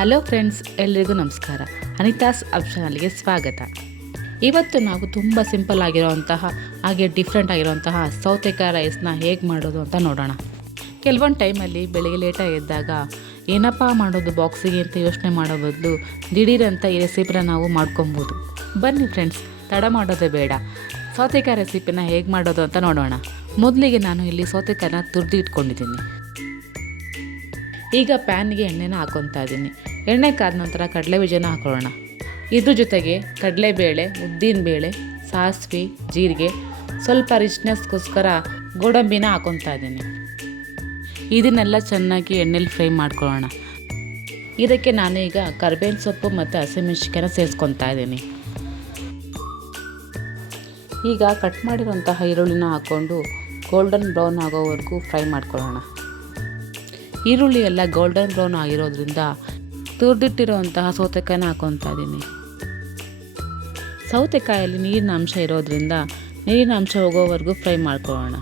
Hello friends, ಎಲ್ರಿಗೂ ನಮಸ್ಕಾರ. ಅನಿತಾಸ್ ಆಪ್ಷನಲ್ಗೆ ಸ್ವಾಗತ. ಇವತ್ತು ನಾವು ತುಂಬ ಸಿಂಪಲ್ ಆಗಿರೋವಂತಹ ಹಾಗೆ ಡಿಫ್ರೆಂಟ್ ಆಗಿರೋವಂತಹ ಸೌತೆಕಾಯಿ ರೈಸ್ನ ಹೇಗೆ ಮಾಡೋದು ಅಂತ ನೋಡೋಣ. ಕೆಲವೊಂದು ಟೈಮಲ್ಲಿ ಬೆಳಿಗ್ಗೆ ಲೇಟಾಗಿ ಎದ್ದಾಗ ಏನಪ್ಪ ಮಾಡೋದು ಬಾಕ್ಸಿಗೆ ಅಂತ ಯೋಚನೆ ಮಾಡೋ ಬದಲು ದಿಢೀರಂತ ಈ ರೆಸಿಪಿನ ನಾವು ಮಾಡ್ಕೊಬೋದು. ಬನ್ನಿ ಫ್ರೆಂಡ್ಸ್, ತಡ ಮಾಡೋದೇ ಬೇಡ, ಸೌತೆಕಾಯಿ ರೆಸಿಪಿನ ಹೇಗೆ ಮಾಡೋದು ಅಂತ ನೋಡೋಣ. ಮೊದಲಿಗೆ ನಾನು ಇಲ್ಲಿ ಸೌತೆಕಾಯಿನ ತುರಿದು ಇಟ್ಕೊಂಡಿದ್ದೀನಿ. ಈಗ ಪ್ಯಾನ್ಗೆ ಎಣ್ಣೆನ ಹಾಕ್ಕೊತಾ ಇದ್ದೀನಿ. ಎಣ್ಣೆ ಕಾದ ನಂತರ ಕಡಲೆಬೀಜನ ಹಾಕೊಳ್ಳೋಣ. ಇದ್ರ ಜೊತೆಗೆ ಕಡಲೆಬೇಳೆ, ಉದ್ದಿನಬೇಳೆ, ಸಾಸಿವೆ, ಜೀರಿಗೆ, ಸ್ವಲ್ಪ ರಿಚ್ನೆಸ್ಗೋಸ್ಕರ ಗೋಡಂಬಿನ ಹಾಕ್ಕೊತಾ ಇದ್ದೀನಿ. ಇದನ್ನೆಲ್ಲ ಚೆನ್ನಾಗಿ ಎಣ್ಣೆಲಿ ಫ್ರೈ ಮಾಡ್ಕೊಳ್ಳೋಣ. ಇದಕ್ಕೆ ನಾನೀಗ ಕರಿಬೇವಿನ ಸೊಪ್ಪು ಮತ್ತು ಹಸಿಮೆಣಸಿನ್ಕಾಯಿನ ಸೇರಿಸ್ಕೊತಾ ಇದ್ದೀನಿ. ಈಗ ಕಟ್ ಮಾಡಿರೋಂತಹ ಈರುಳ್ಳಿನ ಹಾಕ್ಕೊಂಡು ಗೋಲ್ಡನ್ ಬ್ರೌನ್ ಆಗೋವರೆಗೂ ಫ್ರೈ ಮಾಡ್ಕೊಳ್ಳೋಣ. ಈರುಳ್ಳಿ ಎಲ್ಲ ಗೋಲ್ಡನ್ ಬ್ರೌನ್ ಆಗಿರೋದ್ರಿಂದ ತುರಿದಿಟ್ಟಿರುವಂತಹ ಸೌತೆಕಾಯಿನ ಹಾಕ್ಕೊತಾ ಇದ್ದೀನಿ. ಸೌತೆಕಾಯಲ್ಲಿ ನೀರಿನ ಅಂಶ ಇರೋದ್ರಿಂದ ನೀರಿನ ಅಂಶ ಹೋಗೋವರೆಗೂ ಫ್ರೈ ಮಾಡ್ಕೊಳ್ಳೋಣ.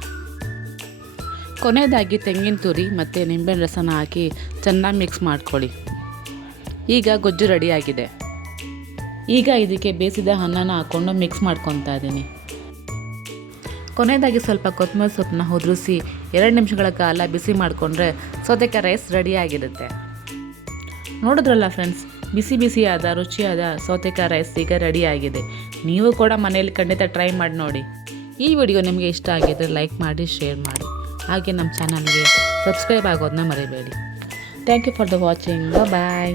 ಕೊನೆಯದಾಗಿ ತೆಂಗಿನ ತುರಿ ಮತ್ತು ನಿಂಬೆಹಣ್ಣು ರಸನ ಹಾಕಿ ಚೆನ್ನಾಗಿ ಮಿಕ್ಸ್ ಮಾಡ್ಕೊಳ್ಳಿ. ಈಗ ಗೊಜ್ಜು ರೆಡಿಯಾಗಿದೆ. ಈಗ ಇದಕ್ಕೆ ಬೇಯಿಸಿದ ಅನ್ನನ ಹಾಕ್ಕೊಂಡು ಮಿಕ್ಸ್ ಮಾಡ್ಕೊತಾ ಇದ್ದೀನಿ. ಕೊನೆಯದಾಗಿ ಸ್ವಲ್ಪ ಕೊತ್ತಂಬರಿ ಸೊಪ್ಪನ್ನ ಉದುರಿಸಿ 2 ನಿಮಿಷಗಳ ಕಾಲ ಬಿಸಿ ಮಾಡಿಕೊಂಡ್ರೆ ಸೌತೆಕಾಯಿ ರೈಸ್ ರೆಡಿಯಾಗಿರುತ್ತೆ. ನೋಡಿದ್ರಲ್ಲ ಫ್ರೆಂಡ್ಸ್, ಬಿಸಿ ಬಿಸಿಯಾದ ರುಚಿಯಾದ ಸೌತೆಕಾಯಿ ರೈಸ್ ಈಗ ರೆಡಿಯಾಗಿದೆ. ನೀವು ಕೂಡ ಮನೆಯಲ್ಲಿ ಖಂಡಿತ ಟ್ರೈ ಮಾಡಿ ನೋಡಿ. ಈ ವಿಡಿಯೋ ನಿಮಗೆ ಇಷ್ಟ ಆಗಿದ್ದರೆ ಲೈಕ್ ಮಾಡಿ, ಶೇರ್ ಮಾಡಿ, ಹಾಗೆ ನಮ್ಮ ಚಾನಲ್ಗೆ ಸಬ್ಸ್ಕ್ರೈಬ್ ಆಗೋದನ್ನ ಮರಿಬೇಡಿ. Thank you for the watching. Bye.